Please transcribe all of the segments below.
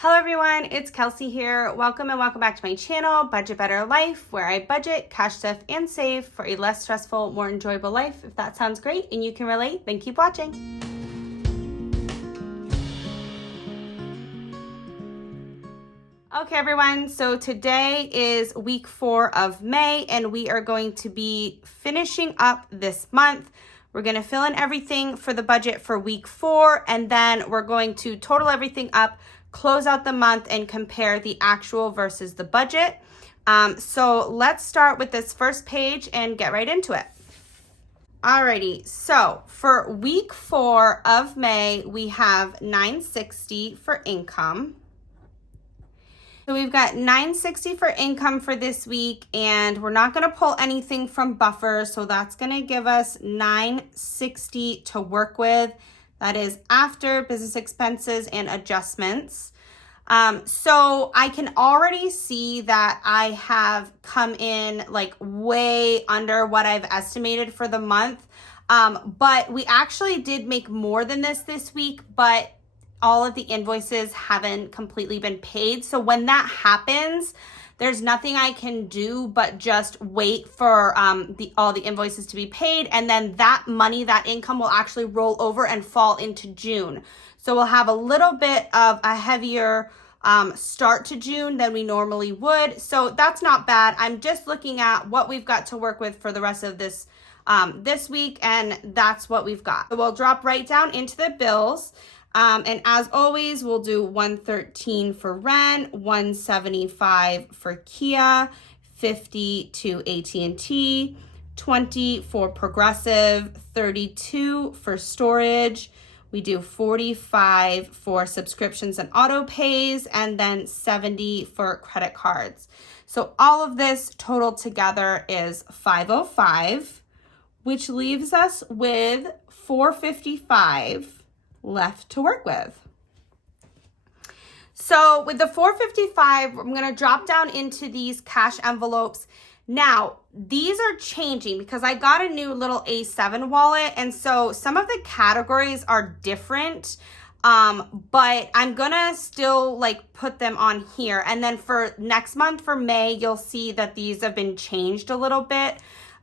Hello everyone, it's Kelsey here. Welcome and welcome back to my channel, Budget Better Life, where I budget, cash stuff, and save for a less stressful, more enjoyable life. If that sounds great and you can relate, then keep watching. Okay everyone, so today is week 4 of May and we are going to be finishing up this month. We're going to fill in everything for the budget for week 4 and then we're going to total everything up, close out the month, and compare the actual versus the budget. So let's start with this first page and get right into it. Alrighty, so for week 4 of May, we have $960 for income. So we've got $960 for income for this week, and we're not going to pull anything from buffer, so that's going to give us $960 to work with. That is after business expenses and adjustments. So I can already see that I have come in like way under what I've estimated for the month. But we actually did make more than this week, but all of the invoices haven't completely been paid. So when that happens, there's nothing I can do but just wait for all the invoices to be paid. And then that money, that income will actually roll over and fall into June. So we'll have a little bit of a heavier start to June than we normally would. So that's not bad. I'm just looking at what we've got to work with for the rest of this week, and that's what we've got. So we'll drop right down into the bills. And as always, we'll do $113 for Ren, $175 for Kia, $50 to AT&T, $20 for Progressive, $32 for storage. We do $45 for subscriptions and auto pays, and then $70 for credit cards. So all of this total together is $505, which leaves us with $455 left to work with. So with the $455, I'm going to drop down into these cash envelopes. Now, these are changing because I got a new little A7 wallet, and so some of the categories are different, but I'm going to still like put them on here. And then for next month, for May, you'll see that these have been changed a little bit.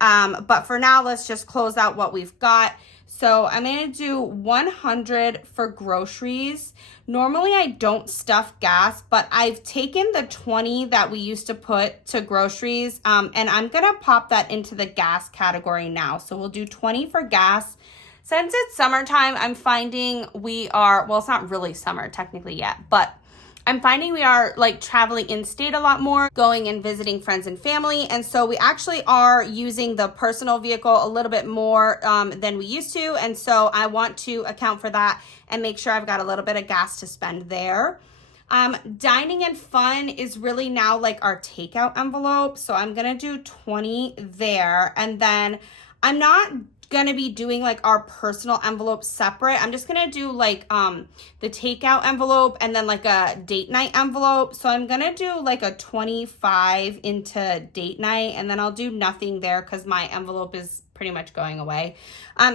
But for now, let's just close out what we've got. So I'm going to do $100 for groceries. Normally I don't stuff gas, but I've taken the $20 that we used to put to groceries, and I'm going to pop that into the gas category now. So we'll do $20 for gas. Since it's summertime, I'm finding well, it's not really summer technically yet, but I'm finding we are like traveling in state a lot more, going and visiting friends and family. And so we actually are using the personal vehicle a little bit more than we used to. And so I want to account for that and make sure I've got a little bit of gas to spend there. Dining and fun is really now like our takeout envelope. So I'm going to do $20 there. And then I'm not going to be doing like our personal envelope separate. I'm just going to do like the takeout envelope and then like a date night envelope. So I'm going to do like a 25 into date night, and then I'll do nothing there because my envelope is pretty much going away.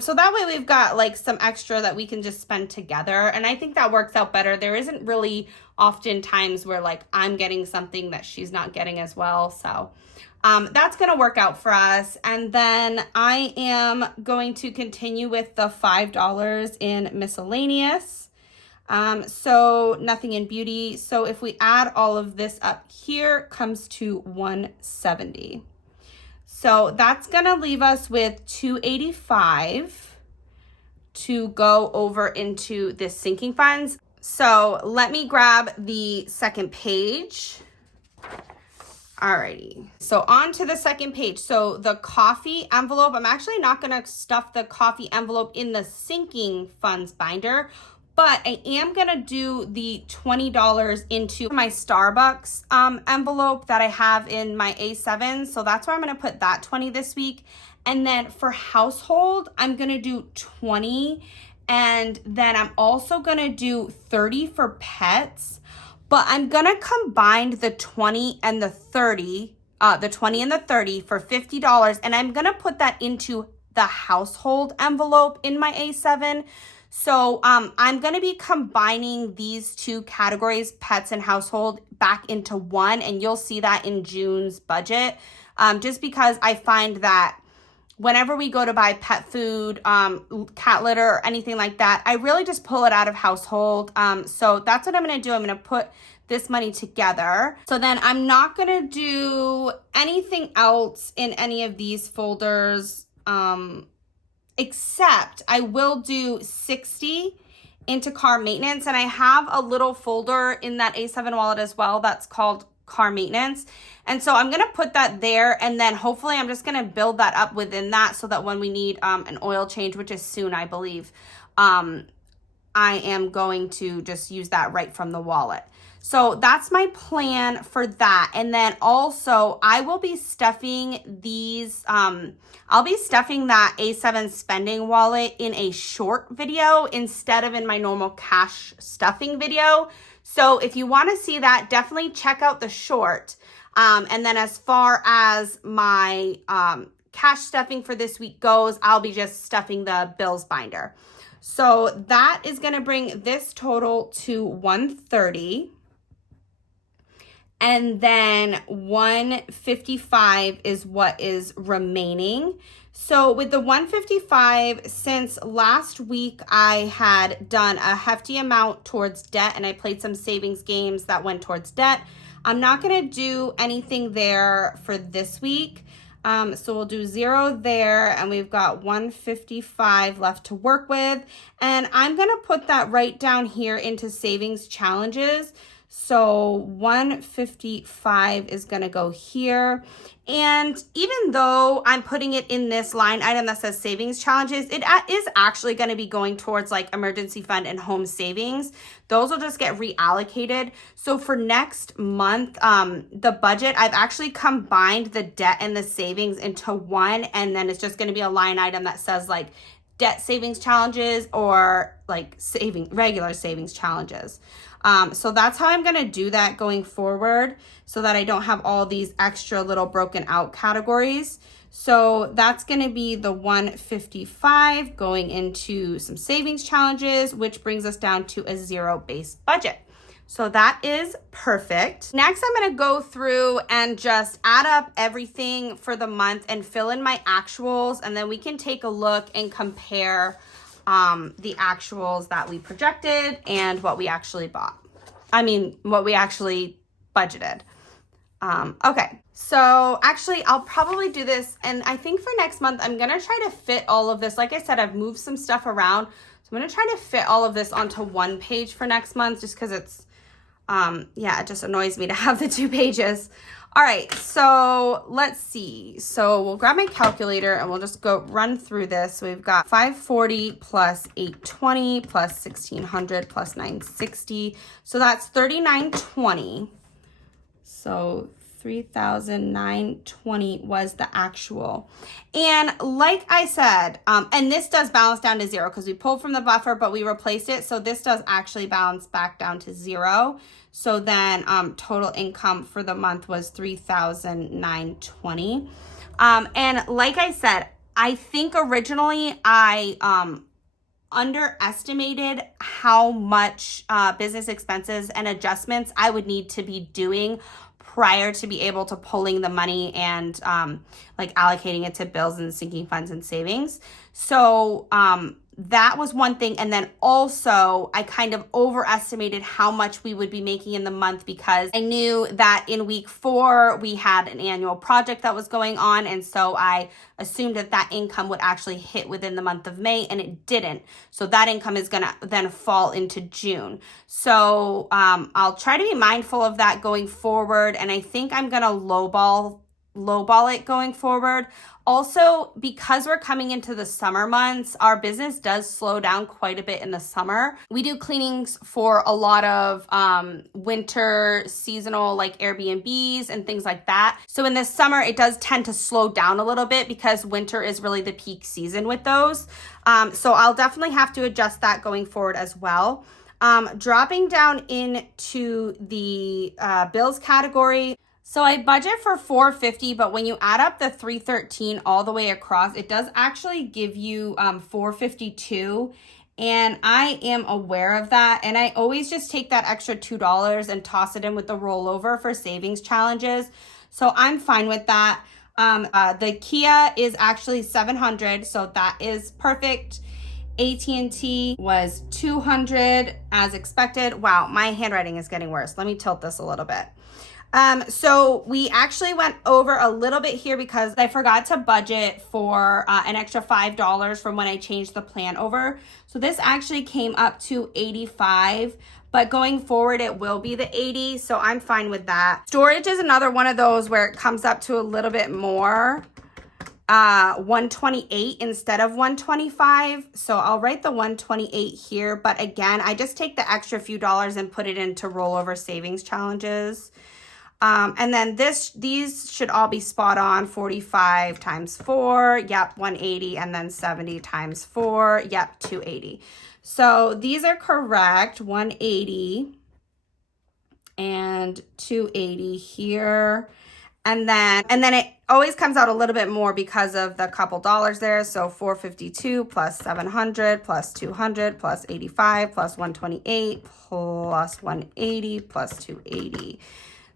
So that way we've got like some extra that we can just spend together, and I think that works out better. There isn't really often times where like I'm getting something that she's not getting as well. So that's going to work out for us. And then I am going to continue with the $5 in miscellaneous. So nothing in beauty. So if we add all of this up here, comes to $170. So that's going to leave us with $285 to go over into this sinking funds. So let me grab the second page. Alrighty, so on to the second page. So the coffee envelope, I'm actually not going to stuff the coffee envelope in the sinking funds binder, but I am going to do the $20 into my Starbucks envelope that I have in my A7. So that's where I'm going to put that $20 this week. And then for household, I'm going to do $20. And then I'm also going to do $30 for pets. But I'm going to combine the 20 and the 30, the 20 and the 30 for $50. And I'm going to put that into the household envelope in my A7. So I'm going to be combining these two categories, pets and household, back into one, and you'll see that in June's budget, just because I find that whenever we go to buy pet food, cat litter, or anything like that, I really just pull it out of household. So that's what I'm going to do. I'm going to put this money together. So then I'm not going to do anything else in any of these folders, except I will do 60 into car maintenance. And I have a little folder in that A7 wallet as well that's called car maintenance. And so I'm going to put that there, and then hopefully I'm just going to build that up within that so that when we need an oil change, which is soon, I believe, I am going to just use that right from the wallet. So that's my plan for that. And then also I will be stuffing these, I'll be stuffing that A7 spending wallet in a short video instead of in my normal cash stuffing video. So if you want to see that, definitely check out the short. And then as far as my cash stuffing for this week goes, I'll be just stuffing the bills binder. So that is going to bring this total to 130. And then 155 is what is remaining. So with the 155, since last week I had done a hefty amount towards debt and I played some savings games that went towards debt, I'm not going to do anything there for this week. So we'll do 0 there, and we've got 155 left to work with. And I'm going to put that right down here into savings challenges. So 155 is going to go here. And even though I'm putting it in this line item that says savings challenges, it is actually going to be going towards like emergency fund and home savings. Those will just get reallocated. So for next month, the budget, I've actually combined the debt and the savings into one. And then it's just going to be a line item that says like debt savings challenges or like regular savings challenges. So that's how I'm going to do that going forward so that I don't have all these extra little broken out categories. So that's going to be the 155 going into some savings challenges, which brings us down to a 0 base budget. So that is perfect. Next, I'm going to go through and just add up everything for the month and fill in my actuals, and then we can take a look and compare the actuals that we projected and what we actually bought. I mean, what we actually budgeted. Okay, so actually I'll probably do this, and I think for next month, I'm gonna try to fit all of this. Like I said, I've moved some stuff around, so I'm gonna try to fit all of this onto one page for next month, just because it's, yeah, it just annoys me to have the 2 pages. All right, so let's see. So we'll grab my calculator and we'll just go run through this. So we've got 540 plus 820 plus 1600 plus 960. So that's 3920. So 3,920 was the actual. And like I said, and this does balance down to 0 because we pulled from the buffer, but we replaced it. So this does actually balance back down to 0. So then total income for the month was 3,920. And like I said, I think originally I underestimated how much business expenses and adjustments I would need to be doing prior to be able to pulling the money and like allocating it to bills and sinking funds and savings. So that was one thing. And then also I kind of overestimated how much we would be making in the month because I knew that in week 4 we had an annual project that was going on. And so I assumed that that income would actually hit within the month of May, and it didn't. So that income is going to then fall into June. So I'll try to be mindful of that going forward. And I think I'm going to lowball it going forward. Also, because we're coming into the summer months, our business does slow down quite a bit in the summer. We do cleanings for a lot of winter seasonal like Airbnbs and things like that. So in the summer, it does tend to slow down a little bit because winter is really the peak season with those. So I'll definitely have to adjust that going forward as well. Dropping down into the bills category. So I budget for $450, but when you add up the $313 all the way across, it does actually give you $452. And I am aware of that. And I always just take that extra $2 and toss it in with the rollover for savings challenges. So I'm fine with that. The Kia is actually $700, so that is perfect. AT&T was $200 as expected. Wow, my handwriting is getting worse. Let me tilt this a little bit. So we actually went over a little bit here because I forgot to budget for an extra $5 from when I changed the plan over. So this actually came up to $85, but going forward it will be the $80, so I'm fine with that. Storage is another one of those where it comes up to a little bit more, $128 instead of $125. So I'll write the $128 here, but again, I just take the extra few dollars and put it into rollover savings challenges. And then these should all be spot on. 45 times 4, yep, 180, and then 70 times 4, yep, 280. So these are correct, 180 and 280 here. And then it always comes out a little bit more because of the couple dollars there. So 452 plus 700 plus 200 plus 85 plus 128 plus 180 plus 280.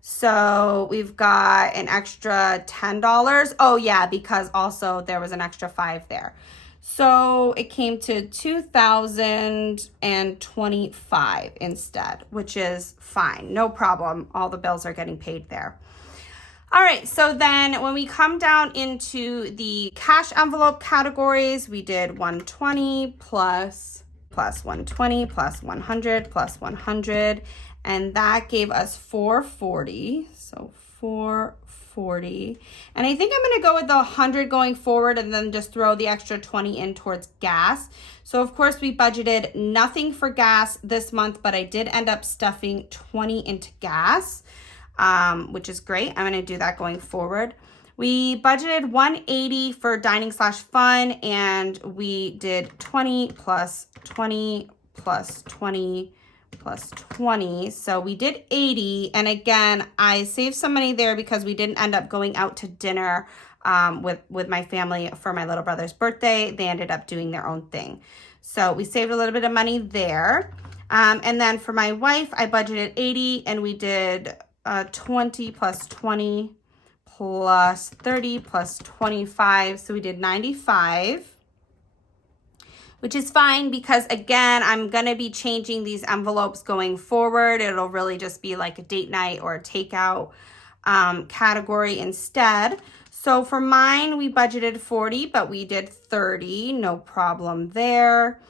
So we've got an extra $10. Oh yeah, because also there was an extra 5 there. So it came to $2,025 instead, which is fine. No problem. All the bills are getting paid there. All right, so then when we come down into the cash envelope categories, we did 120 plus 120 plus 100 plus 100. And that gave us 440, so 440. And I think I'm gonna go with the 100 going forward and then just throw the extra 20 in towards gas. So of course we budgeted nothing for gas this month, but I did end up stuffing 20 into gas, which is great. I'm gonna do that going forward. We budgeted 180 for dining / fun, and we did 20 plus 20 plus 20 plus 20, so we did 80. And again, I saved some money there because we didn't end up going out to dinner with my family for my little brother's birthday. They ended up doing their own thing, so we saved a little bit of money there. And then for my wife, I budgeted 80, and we did 20 plus 20 plus 30 plus 25, so we did 95. Which is fine because, again, I'm going to be changing these envelopes going forward. It'll really just be like a date night or a takeout category instead. So for mine, we budgeted 40, but we did 30. No problem there.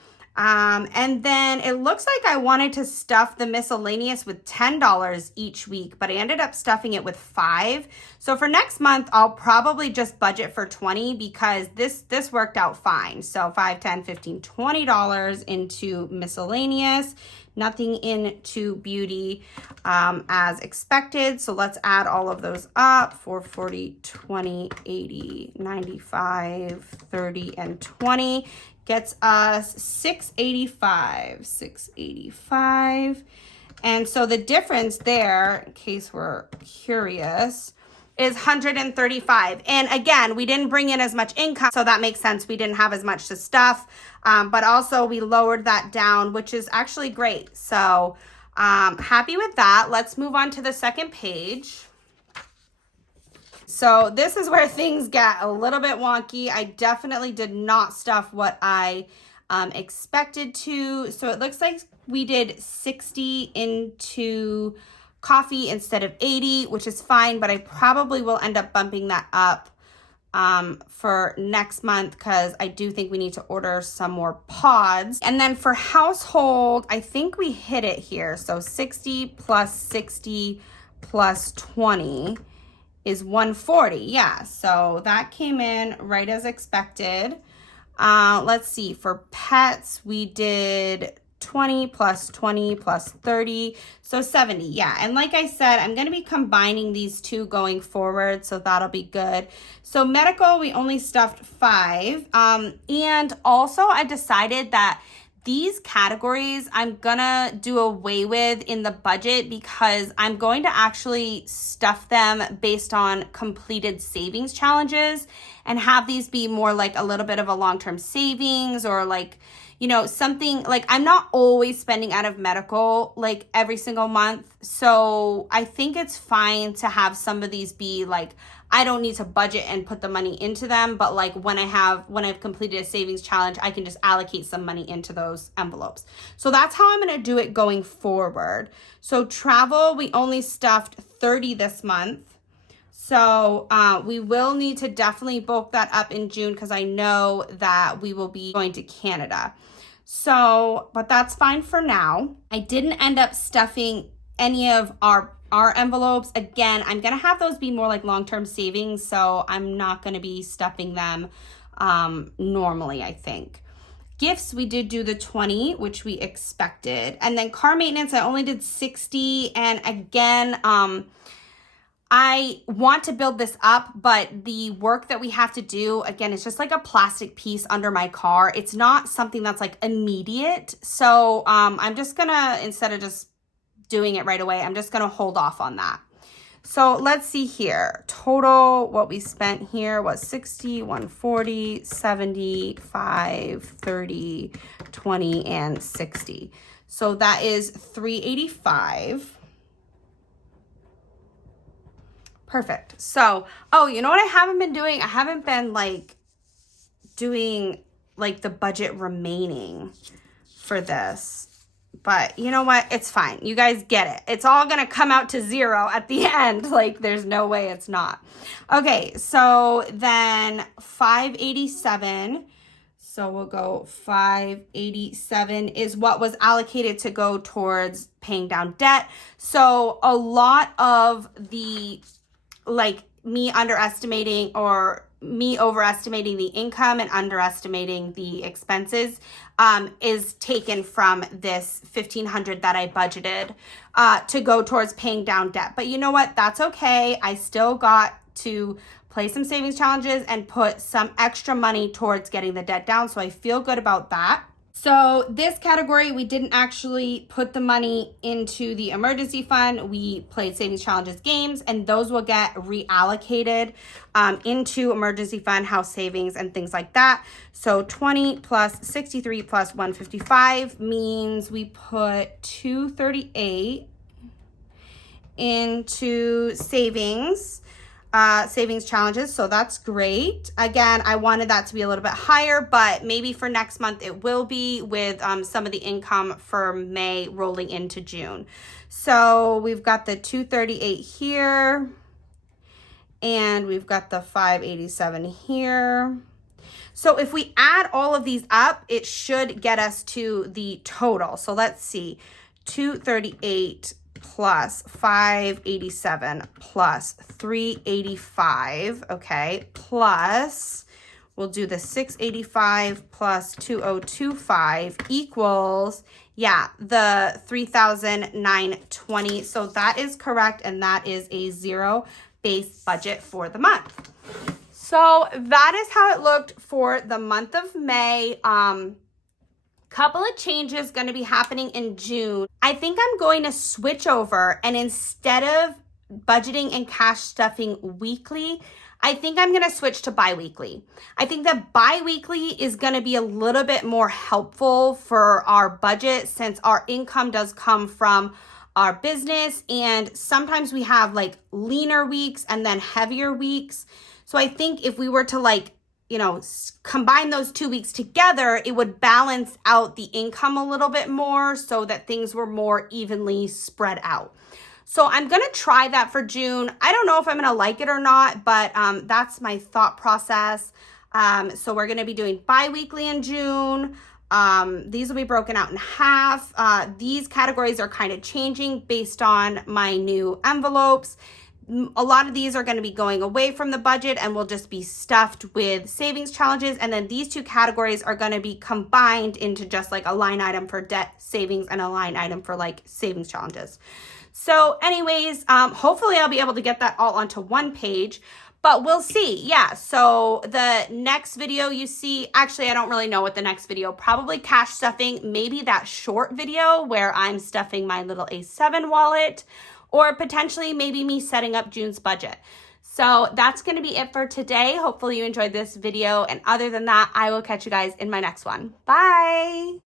And then it looks like I wanted to stuff the miscellaneous with $10 each week, but I ended up stuffing it with 5. So for next month, I'll probably just budget for 20 because this worked out fine. So 5, 10, 15, $20 into miscellaneous, nothing into beauty as expected. So let's add all of those up. 440, 20, 80, 95, 30, and 20. Gets us $685. And so the difference there, in case we're curious, is $135. And again, we didn't bring in as much income, so that makes sense. We didn't have as much to stuff, but also we lowered that down, which is actually great. So happy with that. Let's move on to the second page. So this is where things get a little bit wonky. I definitely did not stuff what I expected to. So it looks like we did 60 into coffee instead of 80, which is fine, but I probably will end up bumping that up for next month because I do think we need to order some more pods. And then for household, I think we hit it here. So 60 plus 20 is 140. Yeah, so that came in right as expected. Let's see, for pets, we did 20 plus 20 plus 30, so 70. Yeah, and like I said, I'm going to be combining these two going forward, so that'll be good. So medical, we only stuffed 5. And also I decided that these categories I'm gonna do away with in the budget because I'm going to actually stuff them based on completed savings challenges and have these be more like a little bit of a long-term savings or like, you know, something like I'm not always spending out of medical like every single month. So I think it's fine to have some of these be like, I don't need to budget and put the money into them, but like when I've completed a savings challenge, I can just allocate some money into those envelopes. So that's how I'm going to do it going forward. So travel, we only stuffed 30 this month. So we will need to definitely bulk that up in June because I know that we will be going to Canada. So, but that's fine for now. I didn't end up stuffing any of our envelopes. Again, I'm going to have those be more like long-term savings, so I'm not going to be stuffing them normally, I think. Gifts, we did do the 20, which we expected. And then car maintenance, I only did 60. And again, I want to build this up, but the work that we have to do, again, it's just like a plastic piece under my car. It's not something that's like immediate. So I'm just gonna, instead of just doing it right away, I'm just gonna hold off on that. So let's see here. Total, what we spent here was 60, 140, 70, 5, 30, 20, and 60. So that is 385. Perfect. So, oh, you know what I haven't been doing? I haven't been like doing like the budget remaining for this. But you know what? It's fine. You guys get it. It's all going to come out to zero at the end. Like there's no way it's not. Okay. So then 587. So we'll go 587 is what was allocated to go towards paying down debt. So a lot of the like me overestimating the income and underestimating the expenses is taken from this $1,500 that I budgeted to go towards paying down debt. But you know what? That's okay. I still got to play some savings challenges and put some extra money towards getting the debt down. So I feel good about that. So this category, we didn't actually put the money into the emergency fund. We played savings challenges games, and those will get reallocated into emergency fund, house savings, and things like that. So 20 plus 63 plus 155 means we put 238 into savings challenges. So that's great. Again, I wanted that to be a little bit higher, but maybe for next month it will be with some of the income for May rolling into June. So we've got the 238 here and we've got the 587 here. So if we add all of these up, it should get us to the total. So let's see, 238 plus 587 plus 385, okay, plus we'll do the 685 plus 2025 equals, yeah, the 3,920. So that is correct, and that is a zero-based budget for the month. So that is how it looked for the month of May. Couple of changes going to be happening in June. I think I'm going to switch over, and instead of budgeting and cash stuffing weekly, I think I'm going to switch to bi-weekly. I think that bi-weekly is going to be a little bit more helpful for our budget since our income does come from our business, and sometimes we have like leaner weeks and then heavier weeks. So I think if we were to like, you know, combine those 2 weeks together, it would balance out the income a little bit more so that things were more evenly spread out. So I'm going to try that for June. I don't know if I'm going to like it or not, but that's my thought process. So we're going to be doing bi-weekly in June. These will be broken out in half. These categories are kind of changing based on my new envelopes. A lot of these are going to be going away from the budget and will just be stuffed with savings challenges. And then these two categories are going to be combined into just like a line item for debt savings and a line item for like savings challenges. So anyways, hopefully I'll be able to get that all onto one page, but we'll see. Yeah. So the next video you see, actually, I don't really know what the next video, probably cash stuffing, maybe that short video where I'm stuffing my little A7 wallet, or potentially maybe me setting up June's budget. So that's going to be it for today. Hopefully you enjoyed this video. And other than that, I will catch you guys in my next one. Bye.